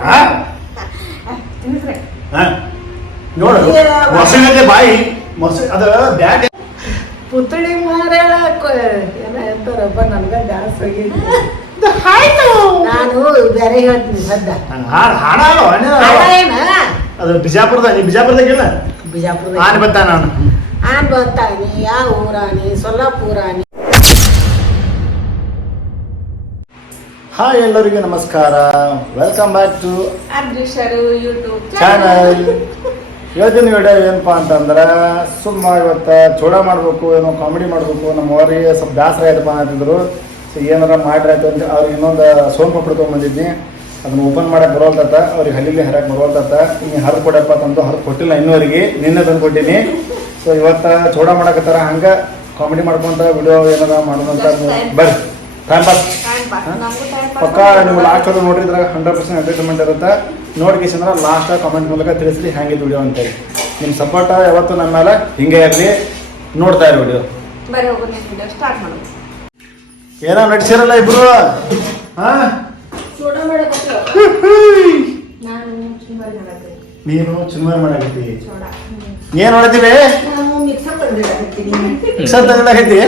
ಹಾ? ತಿನ್ನಿಸ್ರೆ ಹಾ? ನೋಡು ಮೊಸಳೆ ಬಾಯಿ. ಮೊಸಳೆ ಅದ ಬ್ಯಾಟ್ ಪುತ್ಳಿ ಮಾರಾಳ ಏನ ಡ್ಯಾನ್ಸ್ ನನ್ಗ ಜಾಸ್ತಿ ಆಗೈತಿ ನಾನು ಬೇರೆ ಹೇಳ್ತೀನಿ ಸದ್ದ ಹಾಡು ಏನ? ಅದು ಬಿಜಾಪುರದ ನೀ ಬಿಜಾಪುರದಾಗಿಲ್ಲ ಬಿಜಾಪುರ ಆನ್ ಬಂತ ನಾನು. ಆನ್ ಬರ್ತಾನಿ ಯಾವ ಊರಾನಿ ಸೊಲ್ಲಾಪುರಾನಿ ಹಾಯ್ ಎಲ್ಲರಿಗೂ ನಮಸ್ಕಾರ. Welcome back to YouTube channel ಇವತ್ತಿನ ವಿಡಿಯೋ ಏನಪ್ಪಾ ಅಂತಂದ್ರೆ ಸುಮ್ಮ ಇವತ್ತು ಚೂಡ ಮಾಡಬೇಕು ಏನೋ ಕಾಮಿಡಿ ಮಾಡಬೇಕು ನಮ್ಮ ಅವರಿಗೆ ಸ್ವಲ್ಪ ಬೇಸರ ಆಯ್ತಪ್ಪ ಅಂತಿದ್ರು. ಸೊ ಏನಾರ ಮಾಡ್ರಿ ಆಯ್ತು ಅಂತ ಅವ್ರಿಗೆ ಇನ್ನೊಂದು ಸೋನ್ ಪಪ್ಪಡಿ ತೊಗೊಂಬಂದಿದ್ನಿ ಅದನ್ನ ಓಪನ್ ಮಾಡಕ್ಕೆ ಬರೋಲ್ತತ್ತ ಅವ್ರಿಗೆ ಹಲ್ಲಿಲಿ ಹರಕ್ಕೆ ಬರೋಲ್ತತ್ತ ನೀನು ಹರ್ದು ಕೊಡಪ್ಪ ತಂದು ಹರ್ದು ಕೊಟ್ಟಿಲ್ಲ ಇನ್ನೂವರೆಗೆ ನಿನ್ನೆ ತಂದು ಕೊಟ್ಟಿನಿ. ಸೊ ಇವತ್ತು ಚೋಡ ಮಾಡಕತ್ತಾರ ಹಂಗೆ ಕಾಮಿಡಿ ಮಾಡ್ಕೊಂತ ವಿಡಿಯೋ ಏನಾರ ಮಾಡೋದಂತ ಬರ್ರಿ. ಟೈಮ್ ಪಾಸ್ ಪಕ್ಕ ನೀವು ಲಾಸ್ಟ್ ಅದು ಇದ್ರಾಗ ಹಂಡ್ರೆಡ್ ಪರ್ಸೆಂಟ್ ಎಂಟರ್ಟೈನ್ಮೆಂಟ್ ಇರುತ್ತೆ. ಅಂದ್ರೆ ಲಾಸ್ಟ್ ಕಾಮೆಂಟ್ ಮೂಲಕ ತಿಳಿಸ್ರಿ ಹೆಂಗಿದೆ ವಿಡಿಯೋ ಅಂತೇಳಿ. ನಿಮ್ಮ ಸಪೋರ್ಟ್ ಯಾವತ್ತು ನಮ್ಮ ಮೇಲೆ ಹಿಂಗೆ ಇರಲಿ. ನೋಡ್ತಾ ಇರಿ ವಿಡಿಯೋ ಏನೋ ನಡ್ಸಿರಲ್ಲ ಇಬ್ರು? ನಾನು ಚಿನ್ಮಯ ಮಾಡಾಕತ್ತಿ? ಏನ್ ನೋಡತ್ತೀವಿ ಮಿಕ್ಸರ್ ಬಂದಿರಕತ್ತೀನಿ ಮಿಕ್ಸರ್ ತಗೊಳಕತ್ತಿ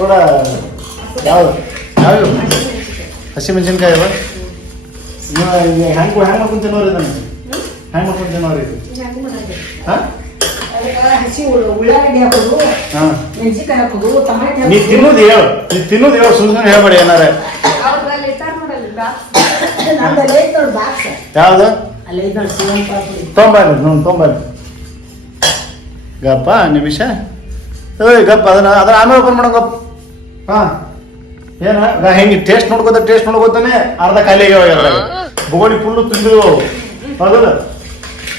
ಸೋಡ ಯಾವ್ದು? ಯಾವ್ಯಾವ ಹಸಿಮೆಣಸಿನ್ಕಾಯಿ ಅವ ಹೆಂಗೆ ಹೆಂಗೆ ಮಾಡ್ಕೊಂಡು ತಿನ್ನೋರಿ ನಾನು ಹೆಂಗೆ ಮಾಡ್ಕೊಂಡು ತಿನ್ನೋರಿ ಹಾಂ? ಅದಕ್ಕೆ ಹಸಿ ಉಳ್ಳ- ಉಳ್ಳಾಗಡ್ಡಿ ಹಾಕೋದು ಹಾಂ. ಮೆಣಸಿನ್ಕಾಯಿ ಹಾಕೋದು ಟಮಾಟೆ ನೀ ತಿನ್ನೋದು ಹೇಳು. ನೀ ತಿನ್ನೋದು ಹೇಳು ಸುಮ್ಮನೆ ಹೇಳ್ಬೇಡಿ ಏನಾರ. ಯಾವ್ದು? ತೊಂಬರ್ರಿ ನೋಡಿ ತೊಂಬರ್ರಿ ಗಪ್ಪ ನಿಮಿಷ. ಏಯ್ ಗಪ್ಪ ಅದನ್ನ ಅದನ್ನ ಆಮೇಲೆ ಓಪನ್ ಮಾಡೋ ಗಪ್ಪ. ಹಾಂ. ಏನ? ಗಾ ಹೆಂಗೆ ಟೇಸ್ಟ್ ನೋಡ್ಕೋತ ಟೇಸ್ಟ್ ನೋಡ್ಕೋತಾನೆ ಅರ್ಧ ಖಾಲಿ ಆಗ್ಯಾವ ಬೋಡಿ ಫುಲ್ಲು ತಿಂದು ಹೌದಲ್ಲ?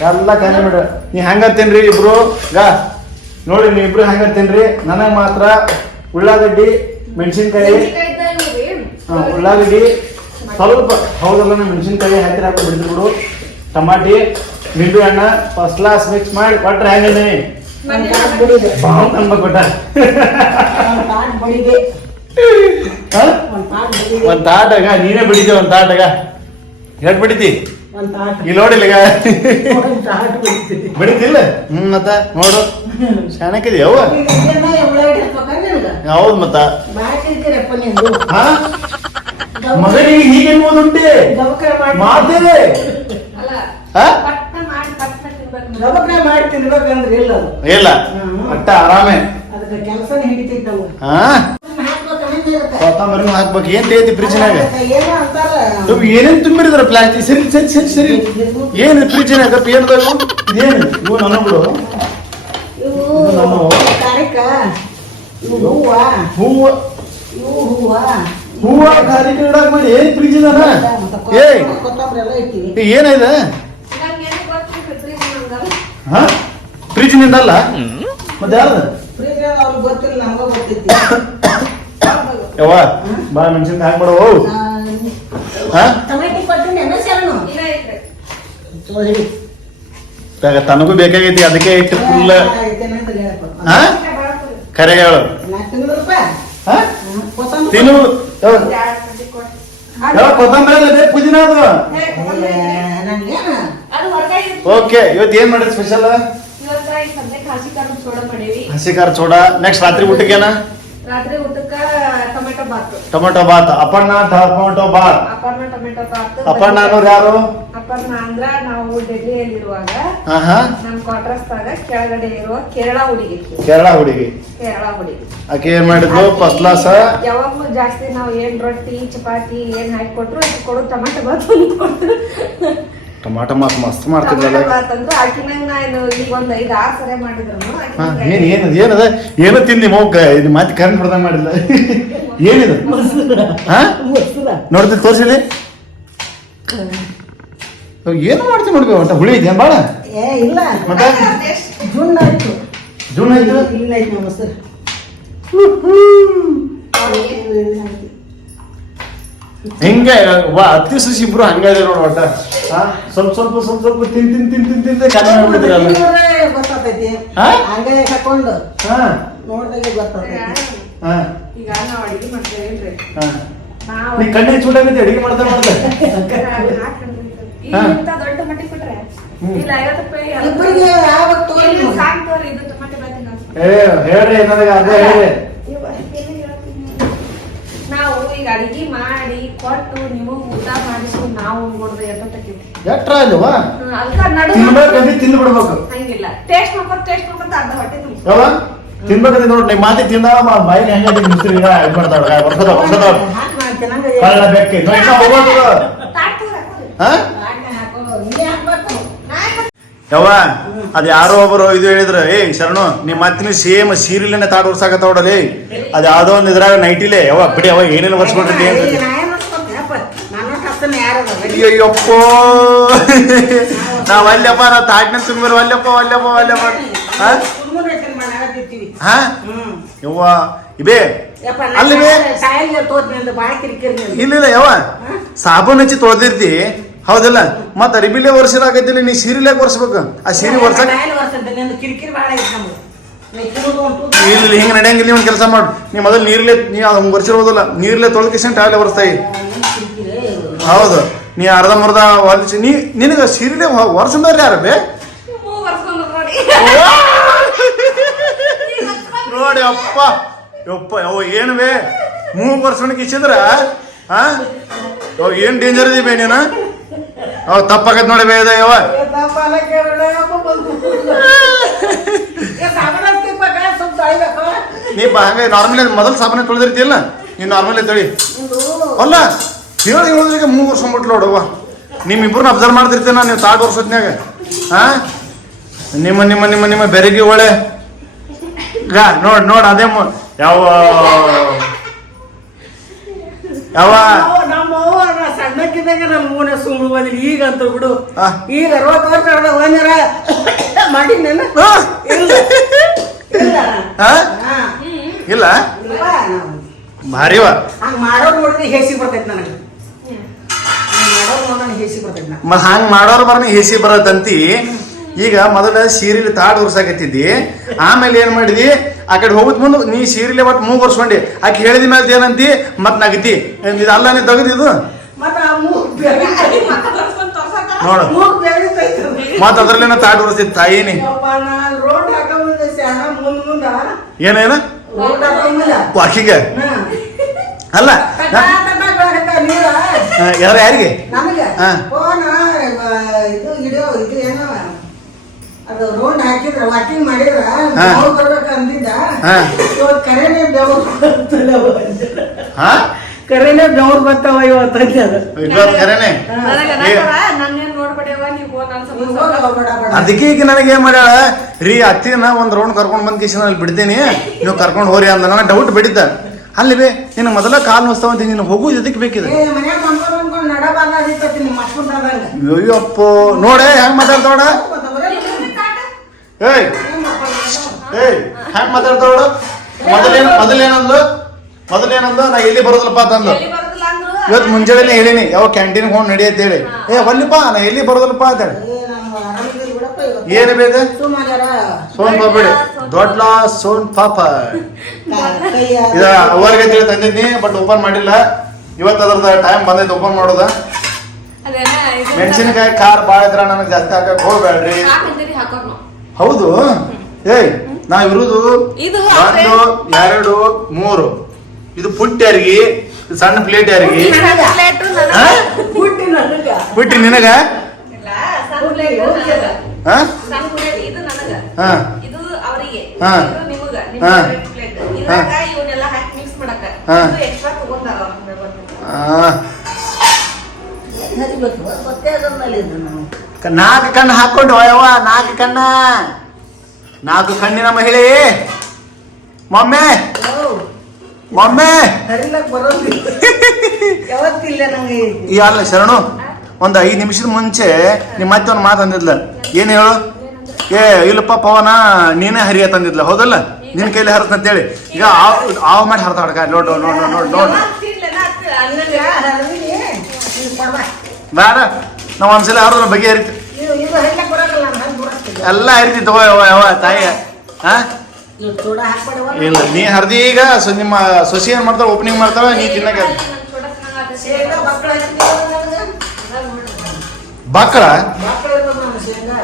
ಎಲ್ಲ ಖಾಲಿ ಬಿಡ ನೀ ಹೆಂಗ ತಿನ್ರಿ ಇಬ್ರು? ಗಾ ನೋಡಿ ನೀ ಇಬ್ರು ಹೆಂಗ ತಿನ್ರಿ ನನಗೆ ಮಾತ್ರ ಉಳ್ಳಾಗಡ್ಡಿ ಮೆಣಸಿನ್ಕಾಯಿ ಹಾ, ಉಳ್ಳಾಗಡ್ಡಿ ಸ್ವಲ್ಪ ಹೌದಲ್ಲ ಮೆಣಸಿನ್ಕಾಯಿ ಹಾಕಿ ಹಾಕಿ ಬಿಡ್ತು ಬಿಡು. ಟಮಾಟಿ ನಿಂಬೆ ಹಣ್ಣ ಫಸ್ಟ್ ಕ್ಲಾಸ್ ಮಿಕ್ಸ್ ಮಾಡಿ ಕೊಟ್ರೆ ಹೆಂಗನೆ ಭಾವ ತಂಬ ಕೊಟ್ಟ ಒಂದ್ ತಾಟ್ ಬಡಿದೆ ಹಾ? ಒಂದ್ ತಾಟ್ ಬಡಿದೆ ಒಂದ್ ತಾಟಗ ನೀನೇ ಬಿಡಿದಿ ಒಂದ್ ತಾಟಗ? ಎಟ್ ತಾಟ್. ಇಲ್ಲಿ ನೋಡಿಲ್ಲ ಬಿಡಿದಿಲ್ಲ ಬಡಿದೆ ಹ್ಮ್ ಮತ್ತ ನೋಡು. ಶಾಣಕ್ಕಿದೆ ಯವ್ವ ಈಗ ಇದನ್ನ ಉಳ್ಳಾಗಡ್ಡಿ ಹಾಕ್ಬೇಕಾ ನಿನಗ ಹೌದ್ ಮತ್ತ. ಮಗನಿಗೆ ಹೀಗೆ ಎನ್ನುವುದುಂಟೆ ಮಾಡ್ತೇವೆ ಇಲ್ಲ ಅಟ್ಟ ಆರಾಮೆ. ಅದಕ್ಕೆ ಕೆಲಸ ಹಿಡಿತೈತವು ಹಾ? ಕೊತ್ತಂಬರಿನೂ ಹಾಕ್ಬೇಕು. ಏನ್ ಐತಿ ಫ್ರಿಜ್ನಾಗ ಇವು ಏನೇನ್ ತುಂಬಿರಿದ್ರ ಪ್ಲಾಸ್ಟಿಕ್ ಸರಿ ಸರಿ ಸರಿ ಸರಿ. ಏನ್ ಫ್ರಿಜ್ನಾಗ ಏನು ನನ್ನ ಬಿಡು ಇವು ನನ್ನಗಳು ಹೂವ. ಹೂವ. ಖಾಲಿ ಇಡಕ್ ಮಾಡಿ. ಏನ್ ಫ್ರಿಜ್ ಇದಾನ ಕೊತ್ತಂಬರಿ ಏ, ಏನಿದೆ ಹಾ? ಫ್ರಿಜ್ ನಿಂದಲ್ಲ? ಮತ್ತೆ ಯಾರ್ದು ಫ್ರಿಜ್ ಅವ್ರಿಗೆ ಗೊತ್ತಿಲ್ಲ ನಮ್ಗ ಗೊತ್ತೈತಿ ಯವ್ವ ಬಾ ಮೆಣಸಿನ ಹಾಕಿ ಮಾಡೋ. ಹಾ ಟೊಮೆಟೊ ಕೊಟ್ಟು ತನಗೂ ಬೇಕಾಗೈತಿ ಅದಕ್ಕೆ ಇಟ್ಟು ಫುಲ್ ಹಾ ಕರೆ ಹೇಳು. ಹಾ. ತಿನ್ನು ಕೊತ್ತಂಬರಿ ಪುದೀನ ಅದು ಓಕೆ ಇವತ್ತು ಏನ್ ಮಾಡ್ರಿ ಸ್ಪೆಷಲ್ ಹಸಿ ಖಾರ ಚೂಡ ನೆಕ್ಸ್ಟ್ ರಾತ್ರಿ ಊಟಕ್ಕೇನ ರಾತ್ರಿ ಊಟಕ್ಕ tomato bath. Tomato bath. Appanna tomato bath. Aparna tomato bath. Appanna ಅನ್ನೋರು ಯಾರು? ಅಪ್ಪಣ್ಣ ಅಂದ್ರ ನಾವು ಡೆಲ್ಲಿಯಲ್ಲಿ ಇರುವಾಗ ನಮ್ ಕ್ವಾರ್ಟರ್ಸ್ ದಾಗ ಕೆಳಗಡೆ ಇರುವ ಕೇರಳ ಹುಡುಗಿ. ಕೇರಳ ಹುಡುಗಿ. ಕೇರಳ ಹುಡುಗಿ. ಆಕೆ ಏನ್ ಮಾಡಿದ್ಲು? ಫಸ್ಟ್ ಕ್ಲಾಸ್ ಯಾವಾಗ್ಲೂ ಜಾಸ್ತಿ ನಾವು ಏನ್ ರೊಟ್ಟಿ ಚಪಾತಿ ಏನ್ ಹಾಕಿ ಕೊಟ್ರು ಅದಕ್ಕೆ ಕೊಡು ಟೊಮೆಟೊ ಬಾತ್ ಕೊಟ್ರು ಟೊಮಾಟೊ ಮಾತು ಮಸ್ತ್ ಮಾಡ್ತಿದ್ರಲ್ಲ? ಏನು ಏನು ಏನದ ಏನದ? ಏನು ತಿಂದಿ ಮೋಗ ಇದು ಮತ್ತೆ ಕರೆಂಟ್ ಹೊಡೆದಂಗ ಮಾಡಿಲ್ಲ. ಏನಿದು? ಹಾಂ? ನೋಡ್ತಿ ತೋರ್ಸಿಲಿ ಅವ್ ಏನು ಮಾಡ್ತೀವಿ ನೋಡ್ಬೇಕು ಅಂತ ಹುಳಿ ಇದೆಯಾ ಬಾಳ? ಏ ಇಲ್ಲ. ಮತ್ತೆ? ಜುಣ್ಣ ಆಯ್ತು. ಆಯ್ತು? ಇಲ್ಲ ಆಯ್ತು ಮೊಸರು ಹಿಂಗೆ ವಾ ಅತ್ತಿ ಸುಸಿ ಇಬ್ರು ಹಂಗ ನೋಡ ಒಟ್ಟ. ಹಾ ಸ್ವಲ್ಪ ಸ್ವಲ್ಪ ಸ್ವಲ್ಪ ಸ್ವಲ್ಪ ತಿನ್ ತಿನ್ ತಿನ್ ತಿನ್ ತಿಂದ ಕಡಿಮೆ ಮಾಡ್ಬಿಡ್ತೀರಲ್ಲ ಗೊತ್ತಾಗ್ತೈತಿ. ಹಾ? ಹಂಗೆ ಹಾಕೊಂಡು. ನೋಡ್ದಾಗೆ ಗೊತ್ತಾಗ್ತೈತಿ. ಹಾ ಈಗ ನಾವ್ ಅಡಿಗೆ ಮಾಡ್ತೇವೆ ನೀ ಕಣ್ಣಿಗೆ ಚೂಟಾಗೈತಿ ಅಡಿಗೆ ಮಾಡ್ತಾ ಮಾಡ್ತಾ. ಈಗ ಹಾ. ಇಂತ ದೊಡ್ಡ ಮಟ್ಟಿ ಕೊಟ್ರೆ ಹ್ಮ್. ಇಲ್ಲ ಐವತ್ತು ರೂಪಾಯಿ ಇಬ್ಬರಿಗೆ ಯಾವಾಗ ತೋರಿ ಇಲ್ಲಿ ಸಾಕ್ ತೋರಿ ಇದು ಟೊಮೆಟೊ ಬಾತ್ ತಿನ್ನೋದು. ಏ ಹೇಳ್ರಿ ನನಗೆ ಅದೇ ಹೇಳ್ರಿ. ನಾವು ಈಗ ಅಡಿಗೆ ಮಾಡಿ ಕೊಟ್ಟು ಊಟ ಮಾಡಿಸಿ ನಾವು ಉಣ್ಕೊಡ್ದು ಎಷ್ಟೊತ್ತಕ್ಕೆ ಎಟ್ರ ಅಲ್ವಾ ಅದಕ್ಕ ನಡು ತಿನ್ಬೇಕಂದ್ರೆ ತಿಂದು ಬಿಡ್ಬೇಕು. ಹಂಗಿಲ್ಲ. ಟೇಸ್ಟ್ ಮಾಡ್ಕೊಂಡು ಟೇಸ್ಟ್ ಮಾಡ್ಕೊಂಡು ಅರ್ಧ ಹೊಟ್ಟೆ ತುಂಬ ಯಾವ ತಿನ್ಬೇಕಂದ್ರೆ ನೋಡಿ ನಿಮ್ಮ ಮಾತಿ ತಿಂದ ಬಾಯಿಗೆ ಹೆಂಗೆ ಮಿಸ್ತ್ರಿ ಈಗ ಇದು ಮಾಡ್ತಾಳ ವರ್ಷದ ವರ್ಷದ ಹಾಕ್ ಮಾಡ್ತೀನಿ ಹಂಗ ಕಳ್ಳ ಬೆಕ್ಕಿ. ನೋಡಿ ಹೋಗೋದು ತಾಟ್ ಹಾ? ನೀ ಹಾಕ್ಬೇಕು. ಯವ್ವ? ಅದ ಯಾರೋ ಒಬ್ಬರು ಇದು ಹೇಳಿದ್ರು ಏ ಶರಣು ನಿಮ್ಮ ಮತ್ತಿನ ಸೇಮ್ ಸೀರಿಯಲ್ನೇ ತಾಡ್ ವರ್ಷಾಕತ್ತ ನೋಡಲಿ ಅದ್ ಯಾವ್ದೋ ಒಂದ್ ಇದ್ರಾಗ ನೈಟಿಲೆ ಯವ್ವ? ಬಿಡಿ ಅವ ಏನೇನು ವರ್ಷಕೊಡ್ರಿ ಅಯ್ಯಪ್ಪೋ ನಾವ್ ಅಲ್ಲಪ್ಪ ನಾವ್ ತಾಟ್ನ ತುಂಬಿರು ಅಲ್ಲಪ್ಪ ಅಲ್ಲಪ್ಪ ಅಲ್ಲಪ್ಪ. ಹಾ? ಯವ್ವ ಇಬೇ ಯಪ್ಪ ಅಲ್ಲಿ ಬೇ. ಸಾಯಿಲ್ ತೋದ್ನಿ ಅಂತ ಕಿರಿಕಿರಿ ನಿಂದು. ಇಲ್ಲ ಯವ್ವ ಸಾಬೂನ್ ಹಚ್ಚಿ ತೊಳೆದಿರ್ತಿ ಹೌದಲ್ಲ? ಮತ್ತ ಅರಿಬಿಲೆ ವರ್ಷದಾಗೈತಿಲ್ಲ ನೀ ಸೀರಿಲ್ಯಾಗ ಒರ್ಸ್ಬೇಕು? ಆ ಸೀರೆ ಒರ್ಸಕ್ ನೀ ಇಲ್ಲ ಹಿಂಗ ನಡೆಯಂಗಿಲ್ಲ ಒಂದು ಕೆಲಸ ಮಾಡು. ನೀ ಮೊದಲು ನೀರ್ಲೆ ನೀ ಹಂಗೆ ವರ್ಷಿರೋದಿಲ್ಲ ನೀರ್ಲೆ ತೊಳ್ಕಿಸನ್ ಟಾಯ್ಲೆ ಒರೆಸ್ತಾಯಿ ಏನ್ ಕಿರಿಕಿರಿ? ಹೌದು. ನೀ ಅರ್ಧ ಮುರ್ಧ ಹೊಲಿಸಿ ನೀ ನಿನಗೆ ವರ್ಷ ವರ್ಷದವ್ರು ಯಾರು ಬೇ? ನೋಡಿ. ನೋಡಿ ಅಪ್ಪ. ಯಪ್ಪ ಅವ ಏನು ಬೇ? ಮೂ ವರ್ಷಕ್ಕೆ ಇಚ್ಚಿದ್ರ ಹಾ ಏನು ಏನ್ ಡೇಂಜರ್ ಇದೀವಿ ಬೇ ನೀನು? ಅವ ತಪ್ಪಾಗತ್ ನೋಡಿ ಬೇ ಇದೆ ಯಾವ. ನೀ ಬಾ ಹಂಗೆ ನಾರ್ಮಲ್ ಮೊದಲು ಸಾಬೂನೆ ತೊಳೆದಿರ್ತಿಲ್ಲ ನೀ ನಾರ್ಮಲ್ ತೊಳಿ. ಅಲ್ಲ ಹೇಳಿ ಹೇಳಿದ್ರಿಗೆ ಮೂರು ವರ್ಷ ಮುಟ್ಲು ನೋಡವ್ವ ನಿಮ್ಮಿಬ್ಬರನ್ನ ಅಬ್ಸರ್ವ್ ಮಾಡ್ತಿರ್ತೇನ ನೀವು ತಾಟ್ ವರ್ಷದ್ನಾಗ ಹಾ ನಿಮ್ಮ ನಿಮ್ಮ ನಿಮ್ಮ ನಿಮ್ಮ ಬೆರಗಿ ಒಳೆ. ಗಾ ನೋಡ್ ನೋಡ್ ಅದೇ ಯಾವ ಯಾವ ನಮ್ಮ- ಅವ್ವ ಸಣ್ಣಕ್ಕಿದ್ದಾಗ ನಮ್ಮ ಮೂನೆ ಸುಮ್ಮನೆ ಬಂದ್ರಿ ಈಗ ಅಂತ ಬಿಡು. ಈಗ ಅರವತ್ತು ವರ್ಷ ಹೊಡೆದ ಒಂದಿರ ಮಾಡಿ ನಾನು ಇಲ್ಲ. ಹಂಗೆ ಭಾರಿವ ಹಂಗ ನೋಡಿದ್ರೆ ಹೇಸಿ ಬರ್ತೈತಿ ನನಗೆ. ಹಂಗ್ ಮಾಡೋರ್ ಬರ್ನ ಹೇಸಿ ಬರತ್ತಂತಿ. ಈಗ ಮೊದಲ ಸೀರೆಲಿ ತಾಟ್ ಒರ್ಸಾಕತ್ತಿದ್ದಿ ಆಮೇಲೆ ಏನ್ ಮಾಡಿದಿ? ಆ ಕಡೆ ಹೋಗುದ್ ಮುಂದೆ ನೀ ಸೀರಿಲ್ ಒಟ್ಟು ಮೂಗ್ ಒರ್ಸ್ಕೊಂಡಿ ಆಕೆ ಹೇಳಿದ ಮೇಲೆ ಏನಂತಿ ಮತ್ ನಗತಿ. ಇದು ಅಲ್ಲ ನೀ ತೆಗದಿದು ನೋಡು. ಮತ್ ಅದ್ರಲ್ಲೇನ ತಾಟ್ ಹೊರಸಿದ್ ತಾಯಿನಿ ಏನೇನ ವಾಕಿಗೆ? ಅಲ್ಲ ತಟ ತಟ ಬೆಳಕ ನೀರ ಯಾರ ಯಾರಿಗೆ? ನನಗೆ ಹಾ. ಫೋನ್ ಇದು ಏನೋ ಅದು ರೋಡ್ ಹಾಕಿದ್ರ ವಾಕಿಂಗ್ ಮಾಡಿದ್ರ ಹಾ. ಬೆವ್ರು ಬರ್ಬೇಕು ಅಂದಿದ್ದ. ಹಾ. ಇವತ್ತು ಕರೆನೇ ಬೆವರು ಬರ್ತಾವ ಹಾ? ಕರೆನೇ ಬೆವ್ರು ಬರ್ತಾವ ಇವತ್ತು ಅಂದ್ಯಾರ. ಇವತ್ತು ಕರೆನೆ? ನನಗೆ ಏ, ನನ್ನವ ನನ್ನೇನ್ ನೋಡ್ಬೇಡವ ನೀವು ಫೋನ್ ನೀವು ಅನ್ಸಲ್ಲ ಹೋಗಿ ಹೋಗ್ಬೇಡ ಬೇಡ. ಅದಕ್ಕೆ ಈಗ ನನಗೆ ಏನ್ ಮಾಡ್ಯಾಳ? ರೀ ಅತ್ತಿನ ಒಂದ್ ರೌಂಡ್ ಕರ್ಕೊಂಡ್ ಬಂದ್ ಕಿಶನ್ ಅಲ್ಲಿ ಬಿಡ್ತೀನಿ. ನೀವು ಕರ್ಕೊಂಡ್ ಹೋರಿ ಅಂದ. ನನಗೆ ಡೌಟ್ ಬಿಡಿದ್ದ ಅಲ್ಲಿ ಬೇ ನಿನ್ನ ಮೊದಲ ಕಾಲ್ ನೋಸ್ತಾವಂತ ನೀನು ಹೋಗು ಇದಕ್ಕೆ ಬೇಕಿದೆ. ಅಯ್ಯಪ್ಪ ನೋಡೆ ಹೆಂಗ್ ಮಾತಾಡ್ತಾವಡ ಏಯ್ ಏಯ್ ಹೆಂಗ್ ಮಾತಾಡ್ತಾವಡ ಮೊದಲೇನ ಮೊದಲೇನಂದು ಮೊದಲೇನಂದು ನಾ ಎಲ್ಲಿ ಬರೋದಿಲ್ಲಪ್ಪ ಅಂತಂದು ಇವತ್ತು ಮುಂಜಾನೆ ಹೇಳಿನಿ ಯಾವ ಕ್ಯಾಂಟೀನ್ಗೆ ಹೋಗಿ ನಡಿ ಅಂತ ಹೇಳಿ. ಏ ಒಲ್ಲಿಪ್ಪ ನಾ ಎಲ್ಲಿ ಬರೋದಿಲ್ಲಪ್ಪ ಅಂತ ಏನು ಬೇದೆ ಸುಮಾರ ಸೋನ್ ಪಾಪಡಿ ದೊಡ್ಡ ಸೋನ್ ಪಾಪ ಇದ ಅವರಿಗೆ ತಿಳಿ ತಂದಿದ್ನಿ ಬಟ್ ಓಪನ್ ಮಾಡಿಲ್ಲ. ಇವತ್ತು ಅದ್ರದ ಟೈಮ್ ಬಂದೈತೆ ಓಪನ್ ಮಾಡೋದ. ಮೆಣಸಿನಕಾಯಿ ಕಾರ್ ಭಾಳ ಇದ್ರ ನನಗೆ ಜಾಸ್ತಿ ಹಾಕಕ್ ಹೋಗ್ಬೇಡ್ರಿ. ಹೌದು? ಏಯ್ ನಾ ಇರುದು ಇದು ಒಂದು ಎರಡು ಮೂರು. ಇದು ಪುಟ್ಟಿ ಯಾರಿಗೆ ಇದು ಸಣ್ಣ ಪ್ಲೇಟ್ ಯಾರಿಗೆ ಪುಟ್ಟಿ ನನಗ. ಹಾ? ಹಾಂ. ಹಾ. ಹಾ. ಇದು ಅವರಿಗೆ ಹಾ. ಹಾ. ನಾಲ್ಕು ಕಣ್ಣು ಹಾಕೊಂಡು ಯವ್ವ ನಾಲ್ಕು ಕಣ್ಣ. ನಾಲ್ಕು ಕಣ್ಣಿನ ಮಹಿಳೆ. ಮೊಮ್ಮೆ. ಓ, ಮೊಮ್ಮೆ. ಯಾವತ್ತಿಲ್ಲ ನಂಗೆ ಈ ಅಲ್ಲ ಶರಣು? ಒಂದು ಐದು ನಿಮಿಷದ ಮುಂಚೆ ನಿಮ್ಮ ಅತ್ತೆ ಒಂದು ಮಾತು ಅಂದಿದ್ಲ. ಏನು ಹೇಳು? ಏ, ಇಲ್ಲಪ್ಪ ಪವನ, ನೀನೇ ಹರಿಯ ತಂದಿದ್ಲ, ಹೌದಲ್ಲ? ನಿನ್ನ ಕೈಲಿ ಹರತ್ ಅಂತೇಳಿ. ಈಗ ಆವ್ ಮಾಡಿ ಹರತ ಹೊಡ್ಕ, ನೋಡು, ನೋಡ್ ನೋಡ್ ನೋಡ್ ಬೇಡ, ನಾವು ಒಂದ್ಸಲ ಹರಿದ್ರ ಬಗೆ ಹರಿತಿ ಎಲ್ಲ ಹರಿತಿ ತಗೋ ಯಾವ ತಾಯಿ ಹಾ ಇಲ್ಲ, ನೀ ಹರಿದಿ ಈಗ ನಿಮ್ಮ ಸೊಸಿ ಏನ್ ಮಾಡ್ತಾಳ ಓಪನಿಂಗ್ ಮಾಡ್ತಾಳ, ನೀ ತಿನ್ನಕ ಶೇಂಗಾ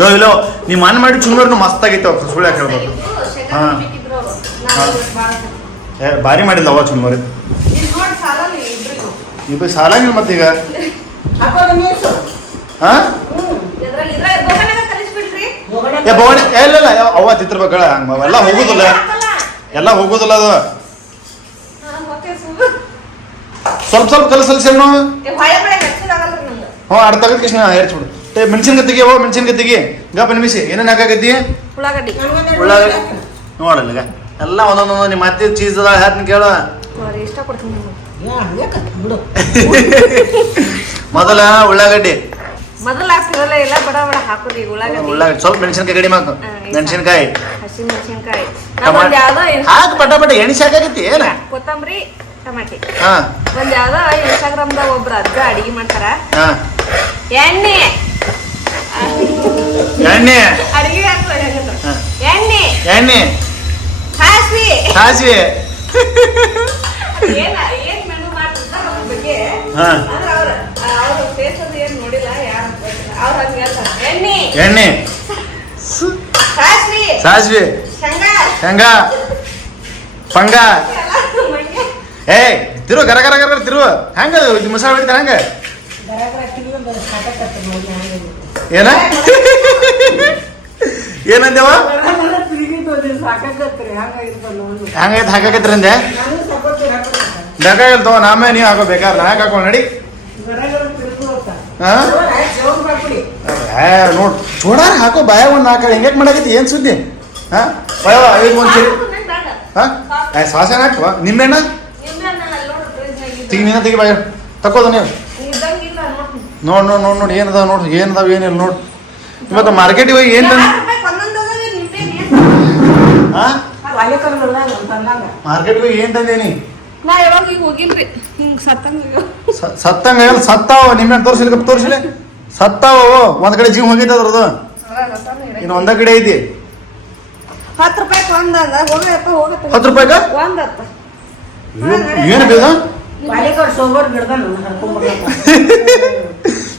ಯೋ ಇಲ್ಲೋ ನೀ ಮನೆ ಮಾಡಿ ಚುಮ್ಮರ್ನು ಮಸ್ತ್ ಆಗೈತೆ ಸುಳ್ಳು ಯಾಕೆ ಹೇಳ್ಬೋದು ಹಾಂ. ನಾವು ಏ ಭಾರಿ ಮಾಡಿಲ್ಲ ಅವ ಚುಮ್ಮರಿ ನೀವು ಇಬ್ಬರು ಸಾಲಾಗಿಲ್ಲ ಮತ್ತೀಗ? ಹಾಂ? ಏ ಭವಾನಿ ಏ, ಇಲ್ಲ ಅವ್ವ ತಿತ್ತಿರ್ಬೇಕಳ ಹಂಗ ಎಲ್ಲ ಹೋಗುದಿಲ್ಲ. ಎಲ್ಲ ಹೋಗುದಿಲ್ಲ ಅದು ಹಾ, ಮತ್ತೆ ಸುಮ್ನೆ. ಸ್ವಲ್ಪ ಸ್ವಲ್ಪ ಹಚ್ಚೋದಾಗಲ್ರಿ ನಂಗೆ. ಹ್ಞೂ ಅರ್ಧ ತಗದ್ ಕೃಷ್ಣ ಹೇರ್ಸ್ಬಿಡು ಏ ಮೆಣಸಿನ್ಕಾಯಿ ತೆಗಿ ಓ ಮೆಣಸಿನ್ಕಾಯಿ ತೆಗಿ ಗಪ್ಪ ನಿಮಿಷಿ ಏನೇನು ಹಾಕಾಕತ್ತಿ? ಉಳ್ಳಾಗಡ್ಡಿ. ಉಳ್ಳಾಗಡ್ಡಿ. ನೋಡಲ್ಲ ಈಗ. ಎಲ್ಲ ಒಂದೊಂದೊಂದು ನಿಮ್ಮ ಅತ್ತೆ ಚೀಸ್ ಅದ ಹೇಳ್ತೀನಿ ಕೇಳು. ಬಿಡು. ಮೊದಲ ಉಳ್ಳಾಗಡ್ಡಿ. ಮೊದಲ ಹಾಕ್ತಿರಲ್ಲ ಇಲ್ಲ ಬಡ ಬಡ ಹಾಕೋದು ಈಗ ಉಳ್ಳಾಗಡ್ಡಿ. ಉಳ್ಳಾಗಡ್ಡಿ ಸ್ವಲ್ಪ ಮೆಣಸಿನ್ಕಾಯಿ ಕಡಿಮೆ ಹಾಕು. ಮೆಣಸಿನ್ಕಾಯಿ. ಹಸಿ ಮೆಣಸಿನ್ಕಾಯಿ. ಹಾಕು ಪಟ ಪಟ ಎಣಿಸಿ ಹಾಕಾಕತ್ತಿ ಏನ? ಕೊತ್ತಂಬರಿ. ಟಮಾಟಿ ಹಾ. ಒಂದ್ ಯಾವ್ದೋ ಇನ್ಸ್ಟಾಗ್ರಾಮ್ದಾಗ ಒಬ್ರು ಅಜ್ಜ ಅಡಿಗೆ ಮಾಡ್ತಾರ. ಹಾ. ಎಣ್ಣೆ. ಎಣ್ಣೆ. ಅಡಿಗೆ. ಎಣ್ಣೆ. ಎಣ್ಣೆ. ಸಾಸ್ವಿ ಸಾಸಿವೆ ಏನ್ ಏನ್ ಮೆನು ಮಾಡ್ತಿರ್ತಾರ ಅವ್ರ ಬಗ್ಗೆ? ಹಾ. ಅಂದ್ರೆ ಅವ್ರ ಅವ್ರ ಫೇಸ್ ಅದು ಏನ್ ನೋಡಿಲ್ಲ ಯಾರು ಅವ್ರ ಹಂಗ ಹೇಳ್ತಾರ. ಎಣ್ಣೆ. ಎಣ್ಣೆ. ಸಾಸ್ವಿ ಸಾಸ್ವಿ. ಶೇಂಗಾ. ಶೇಂಗಾ. ಪಂಗ. ಎಲ್ಲ. ಏ ತಿರು ಗರ ಗರ ಗರ ತಿರು. ಹೆಂಗ ಇದು ಮಸಾಲೆ ಹೊಡಿತಾರ ಹೆಂಗ. ಏನ? ಏನಂದೇವ? ಹಂಗೈತೆ ಹಾಕಾಕತ್ರಿ ಅಂದೆ? ಸಪೋರ್ಟ್ ತಗೋ ನಾಮೇ ನೀವು ಹಾಕೋ ಬೇಕಾದ್ರೆ ನಾ ಹಾಕೋ ನಡಿ. ನೋಡ್ ಚೂಡಾರ ಹಾಕೋ ಬಾಯ ಒಂದು ನಾಲ್ಕು ಹಿಂಗೆ ಮಾಡಾಕತ್ತಿ? ಏನ್ ಸುದ್ದಿ? ಹಾ? ಒಂದು ಬೇಡ. ಹಾ? ಸಾಸೇನ ಹಾಕುವ? ನಿಂಬೆಣ್ಣ ನಿಂಬೆ ಹಣ್ಣು ಅಲ್ಲಿ ನೋಡು fridge ನಾಗ್ ಇದ್ದು. ತೆಗಿ ನೀನ ತೆಗಿ ಬಾಯ. ತಕೋದು ನೀವು. ನೋಡಿ. ನೋಡಿ ನೋಡ್ ನೋಡ್ ಏನದಾವ ನೋಡ್ ಏನದಾವ ಏನಿಲ್ಲ ನೋಡ್. ಇವತ್ತು ಮಾರ್ಕೆಟಿಗೆ ಹೋಗಿ ಏನ್ ತಂದ್ ಮಾರ್ಕೆಟ್ಗೆ ಹೋಗಿ ಏನ್ ತಂದೇನಿ ನಾ? ಯಾವಾಗ ಈಗ ಹೋಗಿಲ್ರಿ. ಹಿಂಗ್ ಸತ್ತಂಗ ಸತ್ತಾವ. ನಿಮ್ಗೆ ತೋರಿಸಿಲ್ಲ ತೋರಿಸಿಲ್ಲ? ಸತ್ತಾವ. ಒಂದ್ ಕಡೆ ಜೀವ ಹೋಗಿದ್ದ ಅದ್ರದ್ದು. ಇನ್ನು ಒಂದ ಕಡೆ ಐತಿ. ಹತ್ತು ರೂಪಾಯಿ ಒಂದ್ ಅಂದ ಹೋಗಪ್ಪ ಹೋಗತ್ತ ಹತ್ತು ರೂಪಾಯಿಗ ಒಂದ್ ಏನು ಬೇಗ